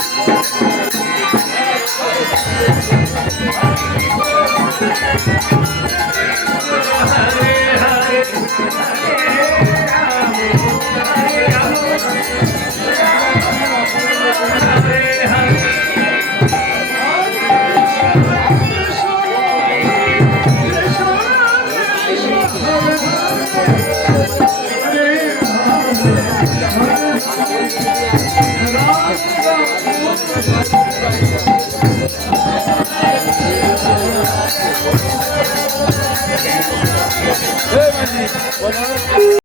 Thank you. Hey,